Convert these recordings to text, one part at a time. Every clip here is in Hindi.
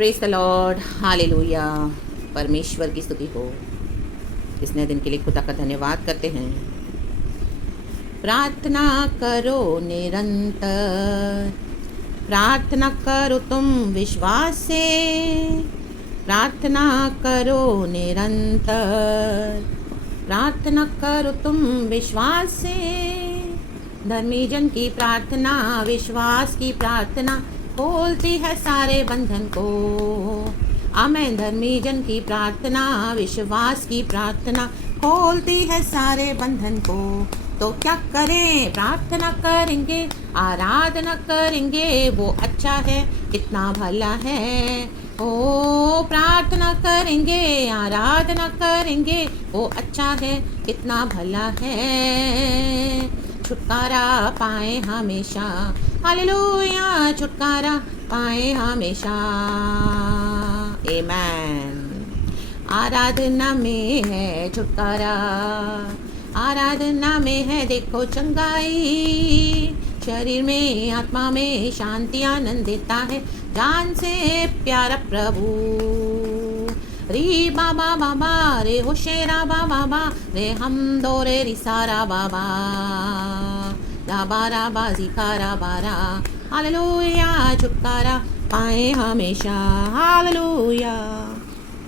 Praise the Lord, hallelujah. परमेश्वर की स्तुति हो। इस नए दिन के लिए खुदा का धन्यवाद करते हैं। प्रार्थना करो निरंतर, प्रार्थना करो तुम विश्वास से, प्रार्थना करो निरंतर, प्रार्थना करो तुम विश्वास से। धर्मी जन की प्रार्थना, विश्वास की प्रार्थना खोलती है सारे बंधन को। आमेन। धर्मी जन की प्रार्थना, विश्वास की प्रार्थना खोलती है सारे बंधन को। तो क्या करें? प्रार्थना करेंगे, आराधना करेंगे, वो अच्छा है, कितना भला है। ओ प्रार्थना करेंगे, आराधना करेंगे, वो अच्छा है, कितना भला है। छुटकारा पाए हमेशा, हालेलुया, छुटकारा पाए हमेशा। आमेन। आराधना में है छुटकारा, आराधना में है देखो चंगाई। शरीर में, आत्मा में शांति आनंद देता है, जान से प्यारा प्रभु। री बाबा बाबा रे हो शेरा बाबा रे हम दो रे री सारा बाबा राबा राबा जिकारा बारा। हालेलुया, छुटकारा पाए हमेशा। Hallelujah,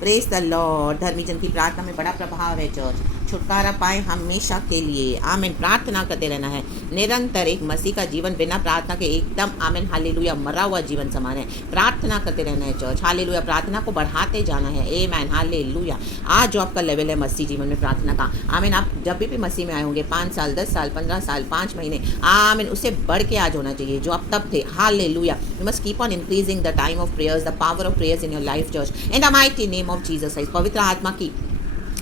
praise the Lord. धर्मी जन की प्रार्थना में बड़ा प्रभाव है चर्च। छुटकारा पाए हमेशा के लिए। आमीन। प्रार्थना करते रहना है निरंतर। एक मसीह का जीवन बिना प्रार्थना के एकदम आमीन हालेलुया मरा हुआ जीवन समान है। प्रार्थना करते रहना है चर्च। हालेलुया, प्रार्थना को बढ़ाते जाना है। आमीन हालेलुया। आज जो आपका लेवल है मसीह जीवन में प्रार्थना का, आमीन, आप जब भी मसीह में आए होंगे 5 साल 10 साल 15 साल 5 महीने, आमीन, उससे बढ़ के आज होना चाहिए जो आप तब थे। Hallelujah. You must keep on increasing the time of prayers, the power of prayers in your life church, in the mighty name of Jesus Christ. पवित्र आत्मा की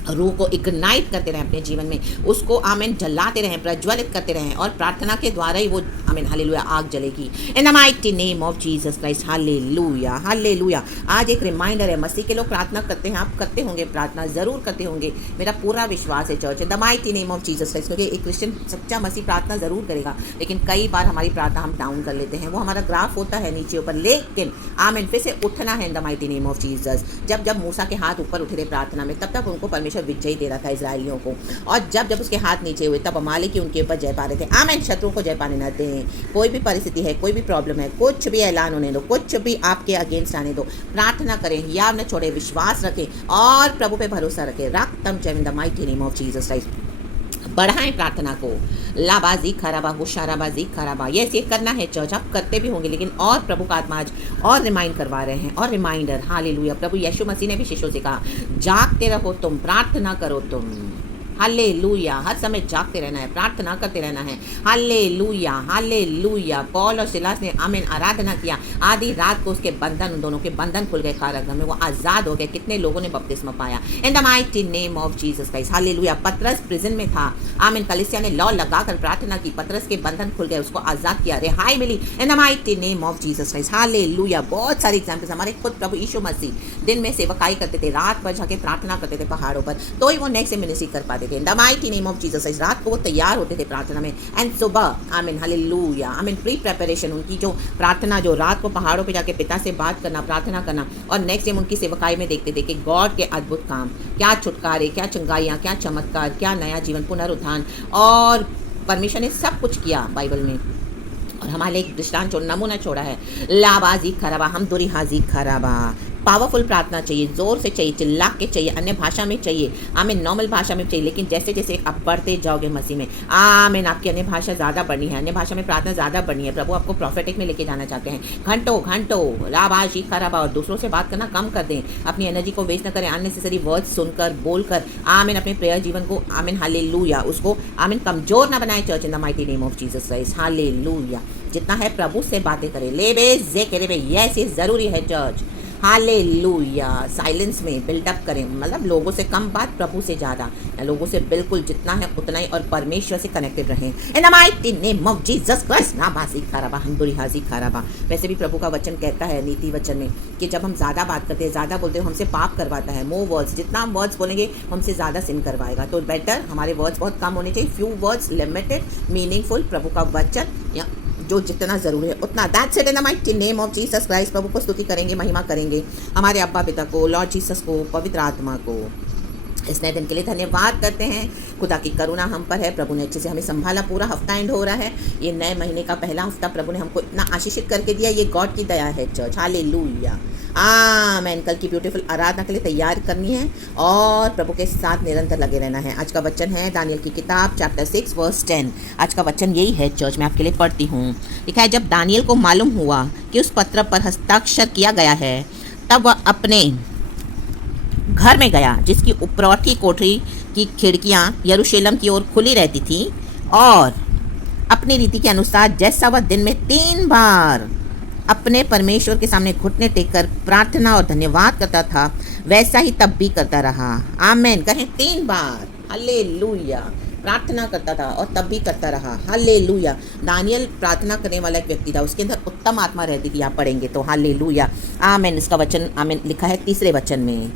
रूह को इग्नाइट करते रहें अपने जीवन में, उसको आमीन जलाते रहें, प्रज्वलित करते रहें, और प्रार्थना के द्वारा ही वो आमीन हालेलुया आग जलेगी। In the mighty name of Jesus Christ. Hallelujah hallelujah. आज एक रिमाइंडर है, मसीह के लोग प्रार्थना करते हैं, आप करते होंगे, प्रार्थना जरूर करते होंगे, मेरा पूरा विश्वास है church. In the mighty name of Jesus Christ. क्योंकि एक क्रिश्चियन सच्चा मसीह प्रार्थना जरूर करेगा, लेकिन कई बार हमारी प्रार्थना हम डाउन कर लेते हैं, वो हमारा ग्राफ होता है नीचे ऊपर, लेकिन आमीन फिर से उठना है in the mighty name of Jesus. जब मूसा के हाथ ऊपर उठे थे प्रार्थना में, तब तक उनको परमेश्वर विजय दे रहा था इजरायलियों को, और जब उसके हाथ नीचे हुए तब अमालेकी उनके ऊपर जय पा रहे थे। आमीन। शत्रुओं को जय पाने न दें। कोई भी परिस्थिति है, कोई भी प्रॉब्लम है, कुछ भी ऐलान होने दो, कुछ भी आपके अगेंस्ट आने दो, प्रार्थना करें, याद न छोड़े, विश्वास रखें और प्रभु पे भरोसा रखें। रक्तम जय इन the mighty name of Jesus Christ. बढ़ाएं प्रार्थना को। लाबाजी खराबा, होशाराबाजी खराबा, ये करना है चर्च। आप करते भी होंगे, लेकिन और प्रभु का आत्मा आज और रिमाइंड करवा रहे हैं, और रिमाइंडर। हालेलुया। प्रभु यीशु मसीह ने भी शिष्यों से कहा, जागते रहो तुम, प्रार्थना करो तुम। हालेलुया। हर समय जागते रहना है, प्रार्थना करते रहना है। Hallelujah hallelujah. पौल और सिलास ने आमीन आराधना किया, आधी रात को उसके बंधन, उन दोनों के बंधन खुल गए कारागृह में, वो आज़ाद हो गए। कितने लोगों ने बपतिस्मा पाया इन the mighty name of Jesus Christ. Hallelujah. पतरस प्रिजन में था, आमीन, कलीसिया ने लॉ लगाकर प्रार्थना की, पतरस के बंधन खुल गए, उसको आज़ाद किया, रिहाई मिली in the mighty name of Jesus Christ. Hallelujah. बहुत सारी एग्जाम्पल्स। हमारे खुद प्रभु यीशु मसीह दिन में सेवकाई करते थे, रात भर जाके प्रार्थना करते थे पहाड़ों पर, तो ही वो नेक्स्ट मिनिस्ट्री कर पाते थे। इन the mighty name of Jesus Christ. रात को वो तैयार होते थे प्रार्थना में, एंड सुबह आमीन हालेलुया आमीन प्री प्रेपरेशन, उनकी जो प्रार्थना, जो रात को पहाड़ों पे जाके पिता से बात करना, प्रार्थना करना, और नेक्स्ट टाइम उनकी सेवकाई में देखते थे कि गॉड के अद्भुत काम, क्या छुटकारे, क्या चंगाइयाँ, क्या चमत्कार, क्या नया जीवन, पुनरुत्थान, और परमेश्वर ने सब कुछ किया बाइबल में, और हमारे एक दृष्टांत नमूना छोड़ा है। लाबाजी खराबा, हम दुरी हाजी खराबा। पावरफुल प्रार्थना चाहिए, जोर से चाहिए, चिल्ला के चाहिए, अन्य भाषा में चाहिए, आमीन, नॉर्मल भाषा में चाहिए, लेकिन जैसे जैसे आप बढ़ते जाओगे मसीह में, आमीन, आपकी अन्य भाषा ज़्यादा बढ़नी है, अन्य भाषा में प्रार्थना ज़्यादा बढ़नी है। प्रभु आपको प्रॉफिटिक में लेके जाना चाहते हैं। घंटों लाबाजी खराबा, और दूसरों से बात करना कम कर दें, अपनी एनर्जी को वेस्ट न करें अननेसेसरी वर्ड्स सुनकर, बोलकर, आमीन, अपने प्रेयर जीवन को आमीन हालेलुया उसको आमीन कमजोर ना बनाए church in the mighty name of Jesus Christ. Hallelujah. जितना है प्रभु से बातें करें, लेबे जे करे, ये जरूरी है चर्च। हालेलुया। साइलेंस में बिल्डअप करें, मतलब लोगों से कम बात, प्रभु से ज़्यादा, या लोगों से बिल्कुल जितना है उतना ही, और परमेश्वर से कनेक्टेड रहें इन the mighty name of Jesus Christ. ना बासी खराबा, हम बुरी हाजी खराबा। वैसे भी प्रभु का वचन कहता है नीति वचन में कि जब हम ज़्यादा बात करते हैं, ज़्यादा बोलते हैं, हमसे पाप करवाता है। मोर वर्ड्स, जितना हम वर्ड्स बोलेंगे हमसे ज़्यादा सिन करवाएगा। तो बेटर हमारे वर्ड्स बहुत कम होने चाहिए, फ्यू वर्ड्स, लिमिटेड, मीनिंगफुल, प्रभु का वचन, या जो जितना ज़रूरी है उतना। That's it in the mighty name of Jesus Christ. प्रभु को स्तुति करेंगे, महिमा करेंगे, हमारे अब्बा पिता को, लॉर्ड जीसस को, पवित्र आत्मा को। इस नए दिन के लिए धन्यवाद करते हैं। खुदा की करुणा हम पर है। प्रभु ने अच्छे से हमें संभाला। पूरा हफ्ता एंड हो रहा है। ये नए महीने का पहला हफ्ता प्रभु ने हमको इतना आशीषित करके दिया। ये गॉड की दया है चर्च। हालेलुया, आमीन। कल की ब्यूटीफुल आराधना के लिए तैयार करनी है और प्रभु के साथ निरंतर लगे रहना है। आज का वचन है दानियल की किताब चैप्टर 6 वर्स 10। आज का वचन यही है चर्च, मैं आपके लिए पढ़ती हूँ। लिखा है, जब दानियल को मालूम हुआ कि उस पत्र पर हस्ताक्षर किया गया है, तब वह अपने घर में गया, जिसकी उपरौठी कोठरी की खिड़कियां यरूशलेम की ओर खुली रहती थी, और अपनी रीति के अनुसार जैसा वह दिन में 3 बार अपने परमेश्वर के सामने घुटने टेककर प्रार्थना और धन्यवाद करता था, वैसा ही तब भी करता रहा। आमीन। कहें 3 बार। हालेलुया। प्रार्थना करता था और तब भी करता रहा। हालेलुया। दानियल प्रार्थना करने वाला एक व्यक्ति था, उसके अंदर उत्तम आत्मा रहती थी। आप पढ़ेंगे तो हालेलुया, आमीन। इसका वचन आमीन लिखा है 3 वचन में।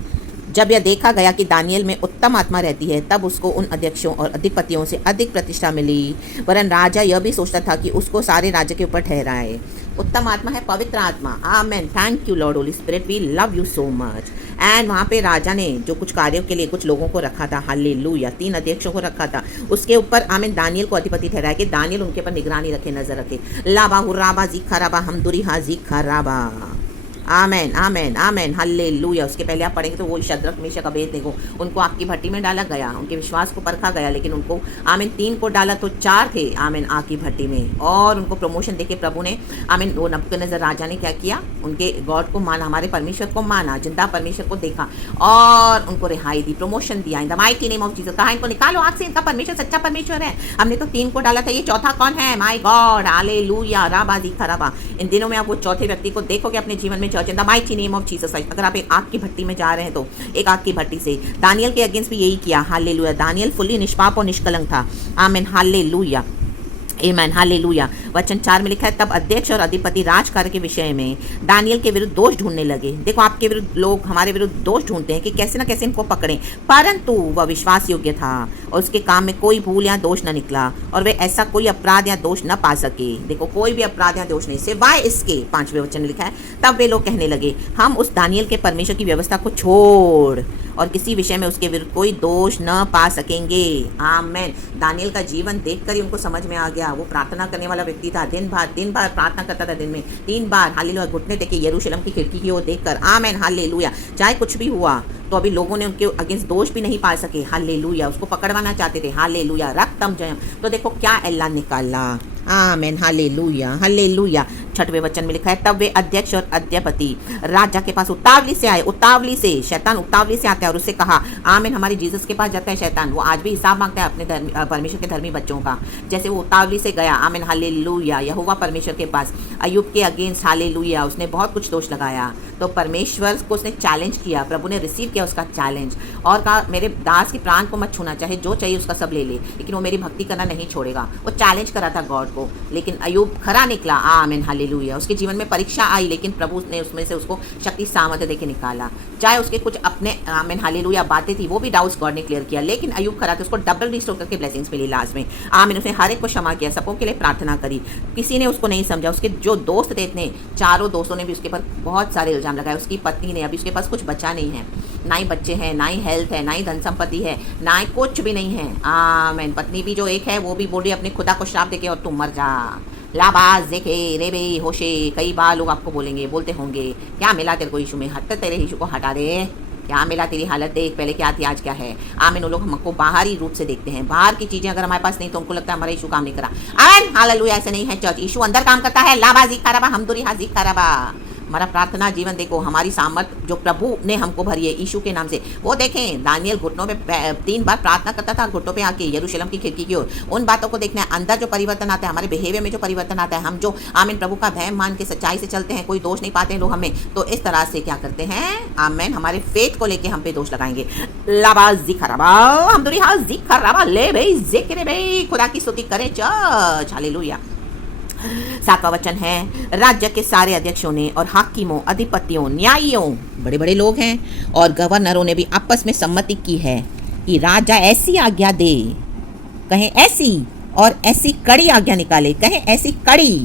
जब यह देखा गया कि दानियल में उत्तम आत्मा रहती है, तब उसको उन अध्यक्षों और अधिपतियों से अधिक प्रतिष्ठा मिली, वरन राजा यह भी सोचता था कि उसको सारे राज्य के ऊपर ठहराए। उत्तम आत्मा है पवित्र आत्मा। Amen. Thank you Lord Holy Spirit, we love you so much. And वहाँ पे राजा ने जो कुछ कार्यों के लिए कुछ लोगों को रखा था, हालेलुया, 3 अध्यक्षों को रखा था, उसके ऊपर आमीन दानियल को अधिपति ठहराया कि दानियल उनके ऊपर निगरानी रखे, नजर रखे। लाबा हुर्राबा जीखा राबा हमदुरी हा जीखा राबा। आमेन, आमेन, आमेन, हालेलुया। उसके पहले आप पढ़ेंगे तो वो शद्रक मेशक अबेदनेगो, उनको आग की भट्टी में डाला गया, उनके विश्वास को परखा गया, लेकिन उनको आमीन 3 को डाला तो 4 थे आमीन आग की भट्टी में, और उनको प्रमोशन देके प्रभु ने आमीन वो नबूकदनेस्सर राजा ने क्या किया, उनके गॉड को माना, हमारे परमेश्वर को माना, जिंदा परमेश्वर को देखा और उनको रिहाई दी, प्रमोशन दिया। इन the mighty name of Jesus. कहा इनको निकालो आग से, इनका परमेश्वर सच्चा परमेश्वर है। हमने तो 3 को डाला था, ये चौथा कौन है? My God. हालेलुया। राबा दीखा राबा। इन दिनों में आप वो चौथे व्यक्ति को देखोगे अपने जीवन में church. In the mighty name of Jesus. अगर आप एक आग की भट्टी में जा रहे हैं तो एक आग की भट्टी से दानियल के अगेंस्ट भी यही किया। हालेलुया। दानियल फुल्ली निष्पाप और निष्कलंक था। आमीन, हालेलुया, आमीन, हालेलुया। वचन 4 में लिखा है, तब अध्यक्ष और अधिपति राजकार्य के विषय में दानियल के विरुद्ध दोष ढूंढने लगे। देखो, आपके विरुद्ध लोग हमारे विरुद्ध दोष ढूंढते हैं कि कैसे ना कैसे इनको पकड़ें, परंतु वह विश्वास योग्य था और उसके काम में कोई भूल या दोष न निकला, और वे ऐसा कोई अपराध या दोष न पा सके। देखो, कोई भी अपराध या दोष नहीं, सिवाय इसके। 5वें वचन में लिखा है, तब वे लोग कहने लगे, हम उस दानियल के परमेश्वर की व्यवस्था को छोड़ और किसी विषय में उसके विरुद्ध कोई दोष न पा सकेंगे। आमीन। दानियल का जीवन देखकर ही उनको समझ में आ गया। वो प्रार्थना करने वाला व्यक्ति था, दिन भर प्रार्थना करता था, दिन में 3 बार हालेलुया घुटने टेके यरूशलेम की खिड़की की ओर देखकर। आमीन, हालेलुया। चाहे कुछ भी हुआ तो अभी लोगों ने उनके अगेंस्ट दोष भी नहीं पा सके। हालेलुया। उसको पकड़वाना चाहते थे। हालेलुया। रक्तम जयम। तो देखो क्या एल्ला निकाला। आमीन, हालेलुया, हालेलुया। 6वें वचन में लिखा है, तब वे अध्यक्ष और अध्यपति राजा के पास उतावली से आए। उतावली से, शैतान उतावली से आता है और उससे कहा, आमीन, हमारे जीसस के पास जाता है शैतान, वो आज भी हिसाब मांगता है अपने परमेश्वर के धर्मी बच्चों का। जैसे वो उतावली से गया, आमीन, हालेलुया, यहोवा परमेश्वर के पास अय्यूब के अगेंस्ट। हालेलुया। उसने बहुत कुछ दोष लगाया तो परमेश्वर को उसने चैलेंज किया। प्रभु ने रिसीव किया उसका चैलेंज और कहा, मेरे दास के प्राण को मत छूना, चाहे जो चाहिए उसका सब ले ले, लेकिन वो मेरी भक्ति करना नहीं छोड़ेगा। वो चैलेंज करा था गॉड को, लेकिन अय्यूब खरा निकला। आमीन, हालेलुया। उसके जीवन में परीक्षा आई, लेकिन प्रभु ने उसमें से उसको शक्ति सामर्थ्य देके निकाला। चाहे उसके कुछ अपने आमीन, हालेलुया, बातें थी, वो भी डाउट्स गॉड ने क्लियर किया, लेकिन अय्यूब खरा था, उसको डबल रिस्टोर करके ब्लेसिंग्स मिली लास्ट में। आमीन। उसने हर एक को क्षमा किया, सबों के लिए प्रार्थना करी, किसी ने उसको नहीं समझा। उसके जो दोस्त थे, इतने 4 दोस्तों ने भी उसके पर बहुत सारे इल्जाम लगाए। उसकी पत्नी ने, अभी उसके पास कुछ बचा नहीं है, ना ही बच्चे हैं, ना ही हेल्थ है, ना ही धन संपत्ति है, ना ही कुछ भी नहीं है। आमीन। पत्नी भी जो एक है वो भी बोल रही अपने खुदा को श्राप देके, और तुम मर जा। लाबाज देखे रेबे होशे। कई बार लोग आपको बोलते होंगे, क्या मिला तेरे को यीशु में, हट तेरे यीशु को हटा दे, क्या मिला, तेरी हालत देख, पहले क्या थी आज क्या है। आमीन। वो लोग हमको बाहरी रूप से देखते हैं, बाहर की चीजें अगर हमारे पास नहीं तो उनको लगता है हमारा यीशु काम नहीं करा। आमीन, हालेलुया। ऐसे नहीं है चर्च, यीशु अंदर काम करता है। लाबा जी खराबा हमदुरी हाजी खराबा। हमारा प्रार्थना जीवन देखो, हमारी सामर्थ जो प्रभु ने हमको भरी है यीशु के नाम से, वो देखें। दानियल घुटनों पे 3 बार प्रार्थना करता था, घुटनों पे आके यरूशलेम की खिड़की की ओर। उन बातों को देखना है, अंदर जो परिवर्तन आता है, हमारे बिहेवियर में जो परिवर्तन आता है, हम जो आमीन प्रभु का भय मान के सच्चाई से चलते हैं, कोई दोष नहीं पाते हैं लोग हमें, तो इस तरह से क्या करते हैं, आमीन, हमारे फेथ को लेके हम पे दोष लगाएंगे। लाबाजी खराबा हमदुरी हाजी खराबा। ले भाई जिक्र भाई, खुदा की स्तुति करें चर्च। हालेलुया। 7वां वचन है, राज्य के सारे अध्यक्षों ने और हाकिमों, अधिपतियों, न्यायियों, बड़े बड़े लोग हैं, और गवर्नरों ने भी आपस में सम्मति की है कि राजा ऐसी आज्ञा दे, कहें ऐसी, और ऐसी कड़ी आज्ञा निकाले, कहें ऐसी कड़ी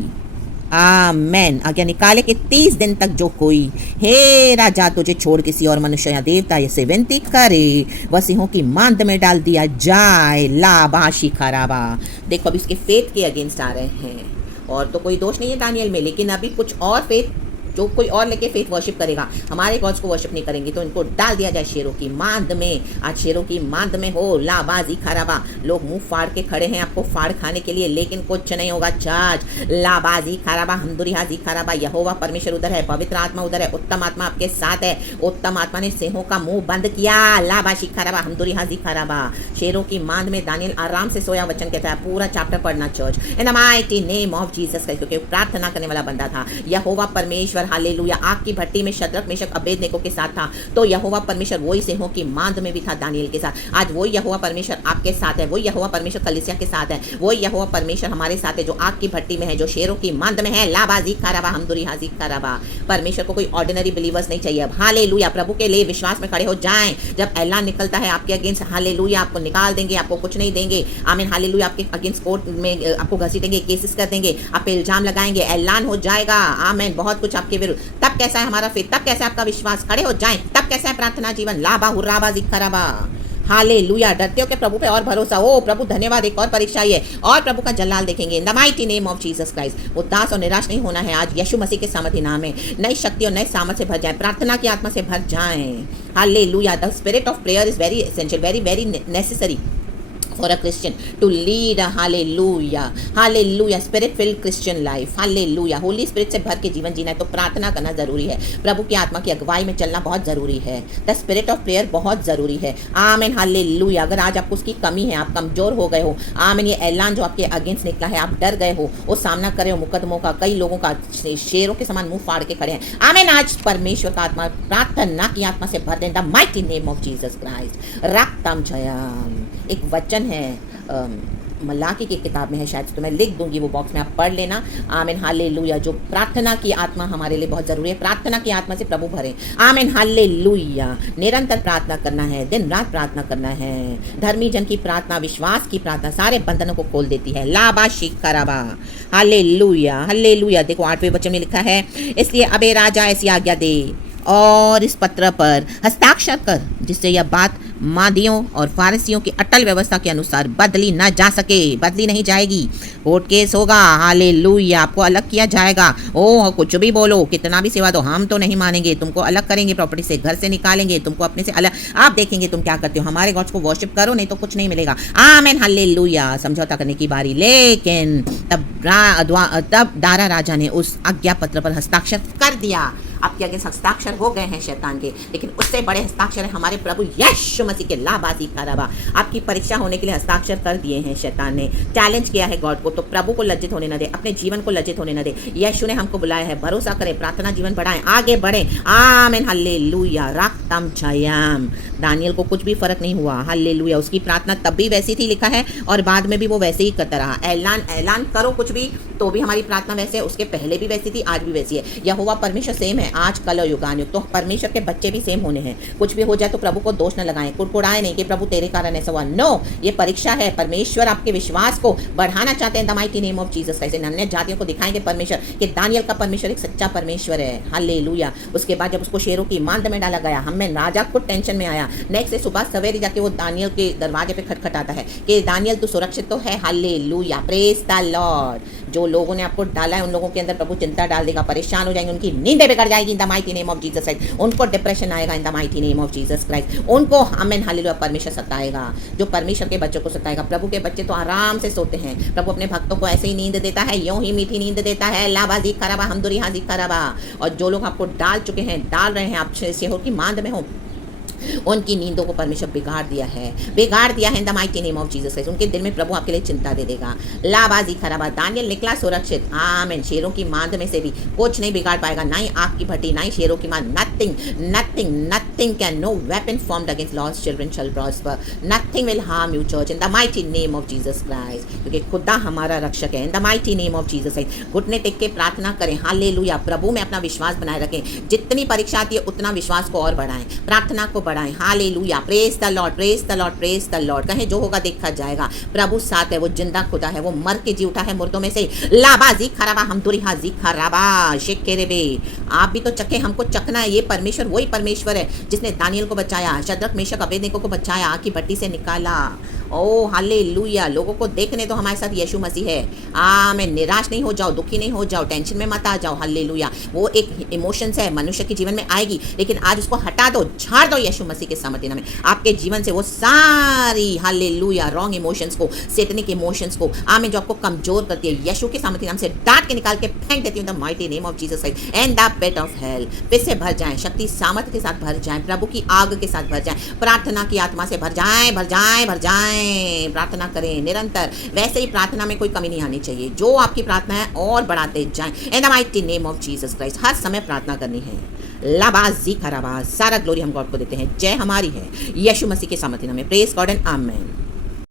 आमेन। आज्ञा निकाले कि 30 दिन तक जो कोई हे राजा तुझे छोड़ किसी और मनुष्य या देवता से विनती करे वह सिंहों की मांद में डाल दिया जाए। लाबाशी खराबा। देखो अभी उसके फेथ के अगेंस्ट आ रहे हैं, और तो कोई दोष नहीं है दानियल में, लेकिन अभी कुछ और फेथ जो कोई और लेके फेथ वर्शिप करेगा, हमारे गॉड्स को वर्शिप नहीं करेंगे, तो इनको डाल दिया जाए शेरों की मांद में। आज शेरों की मांद में हो। लाबाजी खराबा। लोग मुंह फाड़ के खड़े हैं आपको फाड़ खाने के लिए, लेकिन कुछ नहीं होगा। चार्ज लाबाजी खराबा, हमदुरिहाजी खराबा। यहोवा परमेश्वर उधर है, पवित्र आत्मा उधर है, उत्तम आत्मा आपके साथ है। उत्तम आत्मा ने सिंहों का मुंह बंद किया। लाबाशी खराबा, हमदुरिहाजी खराबा। शेरों की मांद में दानियल आराम से सोया। वचन कहता है पूरा चैप्टर पढ़ना church, in the mighty name of Jesus Christ, क्योंकि प्रार्थना करने वाला बंदा था। यहोवा परमेश्वर हालेलुया आग की भट्टी में शद्रक मेशक अबेदनेगो के साथ था, तो यहोवा परमेश्वर वही सिंहों की मांद में भी था दानियल के साथ। आज वही यहोवा परमेश्वर आपके साथ है, वही यहोवा परमेश्वर कलीसिया के साथ है, वही यहोवा परमेश्वर हमारे साथ है, जो आग की भट्टी में है, जो शेरों की मांद में है। लाबाजी खराबा, हमदुरिहाजी खराबा। परमेश्वर को कोई ऑर्डिनरी बिलीवर्स नहीं चाहिए। हालेलुया। प्रभु के लिए विश्वास में खड़े हो जाएं। जब ऐलान निकलता है आपके अगेंस्ट, हालेलुया, आपको निकाल देंगे, आपको कुछ नहीं देंगे। आमीन हालेलुया। आपके अगेंस्ट कोर्ट में आपको घसीटेंगे, केसेस कर देंगे, आप पे इल्जाम लगाएंगे, ऐलान हो जाएगा। आमीन। बहुत कुछ आपके विरुद्ध। तब कैसा है हमारा फेथ, तब कैसा है आपका विश्वास, खड़े हो जाएं। तब कैसा है प्रार्थना जीवन। लाबा हुर्राबा जिखराबा। हालेलुया। डरते हो कि प्रभु पे और भरोसा। ओ प्रभु धन्यवाद, एक और परीक्षा ही है और प्रभु का जलाल देखेंगे इन the mighty name of Jesus Christ. उदास और निराश नहीं होना है। आज यीशु मसीह के सामर्थ्य नाम में नई शक्ति और नए सामर्थ्य से भर जाए, प्रार्थना की आत्मा से भर जाएं। Hallelujah. The spirit of prayer is very essential, very very necessary for a Christian to lead a hallelujah spirit filled Christian life। hallelujah। Holi spirit से भर के जीवन जीना है तो प्रार्थना करना जरूरी है, प्रभु की आत्मा की अगुवाई में चलना बहुत जरूरी है। द स्पिरिट ऑफ प्रेयर बहुत जरूरी है। आमीन हालेलुया। अगर आज आपको उसकी कमी है, आप कमजोर हो गए हो, आमीन, ये ऐलान जो आपके अगेंस्ट निकला है, आप डर गए हो, वो सामना करे हो मुकदमों का, कई लोगों का शेरों के समान मुंह फाड़ के खड़े हैं। आमीन। आज परमेश्वर का आत्मा प्रार्थना की आत्मा से भर दें the mighty name of Jesus Christ. रक्तम जयम। एक वचन है मलाकी की किताब में है, शायद तो मैं लिख दूंगी वो बॉक्स में, आप पढ़ लेना। आमीन हालेलुया। जो प्रार्थना की आत्मा हमारे लिए बहुत जरूरी है, प्रार्थना की आत्मा से प्रभु भरे। आमीन हालेलुया। निरंतर प्रार्थना करना है, दिन रात प्रार्थना करना है। धर्मी जन की प्रार्थना, विश्वास की प्रार्थना सारे बंधनों को खोल देती है। लाबा शिखराबा। Hallelujah hallelujah. देखो 8वें वचन में लिखा है, इसलिए अबे राजा ऐसी आज्ञा दे और इस पत्र पर हस्ताक्षर कर, जिससे यह बात मादियों और फारसियों की अटल व्यवस्था के अनुसार बदली न जा सके, बदली नहीं जाएगी। कोर्ट केस होगा। हालेलुया। आपको अलग किया जाएगा। ओह कुछ भी बोलो, कितना भी सेवा दो, हम तो नहीं मानेंगे, तुमको अलग करेंगे, प्रॉपर्टी से घर से निकालेंगे, तुमको अपने से अलग, आप देखेंगे तुम क्या करते हो। हमारे गॉड्स को वर्शिप करो, नहीं तो कुछ नहीं मिलेगा। आमीन हालेलुया। समझौता करने की बारी। लेकिन तब दारा राजा ने उस आज्ञा पत्र पर हस्ताक्षर कर दिया। आपके अगेंस्ट हस्ताक्षर हो गए हैं शैतान के, लेकिन उससे बड़े हस्ताक्षर है हमारे प्रभु यीशु मसीह के। लाबाजी खराबा। आपकी परीक्षा होने के लिए हस्ताक्षर कर दिए हैं शैतान ने, चैलेंज किया है गॉड को, तो प्रभु को लज्जित होने न दे, अपने जीवन को लज्जित होने न दे। यीशु ने हमको बुलाया है, भरोसा करें, प्रार्थना जीवन बढ़ाएं, आगे बढ़ें। आमीन हालेलुया। रक्तम जयम। दानियल को कुछ भी फर्क नहीं हुआ। हालेलुया। उसकी प्रार्थना तब भी वैसी थी, लिखा है, और बाद में भी वो वैसे ही करता रहा। ऐलान करो कुछ भी तो भी हमारी प्रार्थना वैसे है, उसके पहले भी वैसी थी, आज भी वैसी है। यहोवा परमेश्वर सेम है आज कल और युगानुयुग। तो परमेश्वर के बच्चे भी सेम होने हैं। कुछ भी हो जाए तो प्रभु को दोष न लगाएं, कुड़कुड़ाएं नहीं कि प्रभु तेरे कारण ऐसा हुआ। नो, ये परीक्षा है। परमेश्वर आपके विश्वास को बढ़ाना चाहते हैं the mighty name of Jesus. कैसे अन्य जातियों को दिखाएंगे परमेश्वर कि दानियल का परमेश्वर एक सच्चा परमेश्वर है। हालेलुया। उसके बाद जब उसको शेरों की मांद में डाला गया, हमें राजा खुद टेंशन में आया। नेक्स्ट डे सुबह सवेरे जाके वो दानियल के दरवाजे पे खटखटाता है कि दानियल तू सुरक्षित तो है। हालेलुया। Praise the Lord. जो लोगों ने आपको डाला है उन लोगों के अंदर प्रभु चिंता डाल देगा, परेशान हो जाएंगे, उनकी नींदें बिगड़ जाएगी इन the mighty name of Jesus Christ. उनको डिप्रेशन आएगा इन the mighty name of Jesus Christ. उनको आमीन हालेलुया परमेश्वर सताएगा, जो परमेश्वर के बच्चों को सताएगा। प्रभु के बच्चे तो आराम से सोते हैं। प्रभु अपने भक्तों को ऐसे ही नींद देता है, यूं ही मीठी नींद देता है। लाबाजी खराबा, हमदुरिहाजी खराबा। और जो लोग आपको डाल चुके हैं, डाल रहे हैं, आप शेहों की मांद में हो, उनकी नींदों को परमेश्वर बिगाड़ दिया है in the mighty name of Jesus Christ. उनके दिल में प्रभु आपके लिए चिंता दे देगा। लाबाजी खराबा। दानियल निकला सुरक्षित। आमीन। शेरों की मांद में से भी कुछ नहीं बिगाड़ पाएगा, ना ही आग की भट्टी, ना ही शेरों की मांद। Nothing can, no weapon formed against lost children shall prosper. Nothing will harm you church in the mighty name of Jesus Christ, क्योंकि खुदा हमारा रक्षक है in the mighty name of Jesus Christ. घुटने टेक के प्रार्थना करें। हालेलुया। प्रभु में अपना विश्वास बनाए रखें। जितनी परीक्षा आती है उतना विश्वास को और बढ़ाएं, प्रार्थना को बढ़ाएं। Hallelujah, praise the Lord, praise the Lord, praise the Lord. कहें जो होगा देखा जाएगा। प्रभु साथ है, वो जिंदा खुदा है, वो मर के जी उठा है मुर्दों में से। लाबा जी खराबा हम दुरिहा जी खराबा शेकेरेबे। आप भी तो चखे, हमको चखना है। ये परमेश्वर वही परमेश्वर है जिसने दानियल को बचाया, शद्रक मेशक अबेदनेगो को बचाया, आग की भट्टी से निकाला। ओ हालेलुया, लोगों को देखने तो हमारे साथ यीशु मसीह है। आमीन। निराश नहीं हो जाओ, दुखी नहीं हो जाओ, टेंशन में मत आ जाओ। हालेलुया, वो एक इमोशंस है, मनुष्य के जीवन में आएगी, लेकिन आज उसको हटा दो, झाड़ दो यीशु मसीह के सामर्थ्य नाम में। आपके जीवन से वो सारी हालेलुया रॉन्ग इमोशंस को, सैतानिक इमोशंस को, आमीन, जो आपको कमजोर करती है, यीशु के सामर्थ्य नाम से डांट के निकाल के फेंक देती हूं the mighty name of Jesus Christ and the pet of hell. फिर से भर जाएं, शक्ति सामर्थ्य के साथ भर जाएं, प्रभु की आग के साथ भर जाएं, प्रार्थना की आत्मा से भर जाएं, भर जाएं, भर जाएं। प्रार्थना करें निरंतर। वैसे ही प्रार्थना में कोई कमी नहीं आनी चाहिए। जो आपकी प्रार्थना है और बढ़ाते जाएं in the mighty name of Jesus Christ. हर समय प्रार्थना करनी है। लाबाजी खराबाज, सारा ग्लोरी हम गॉड को देते हैं। जय हमारी है यीशु मसीह के सामर्थ्य नाम में। Praise God and amen.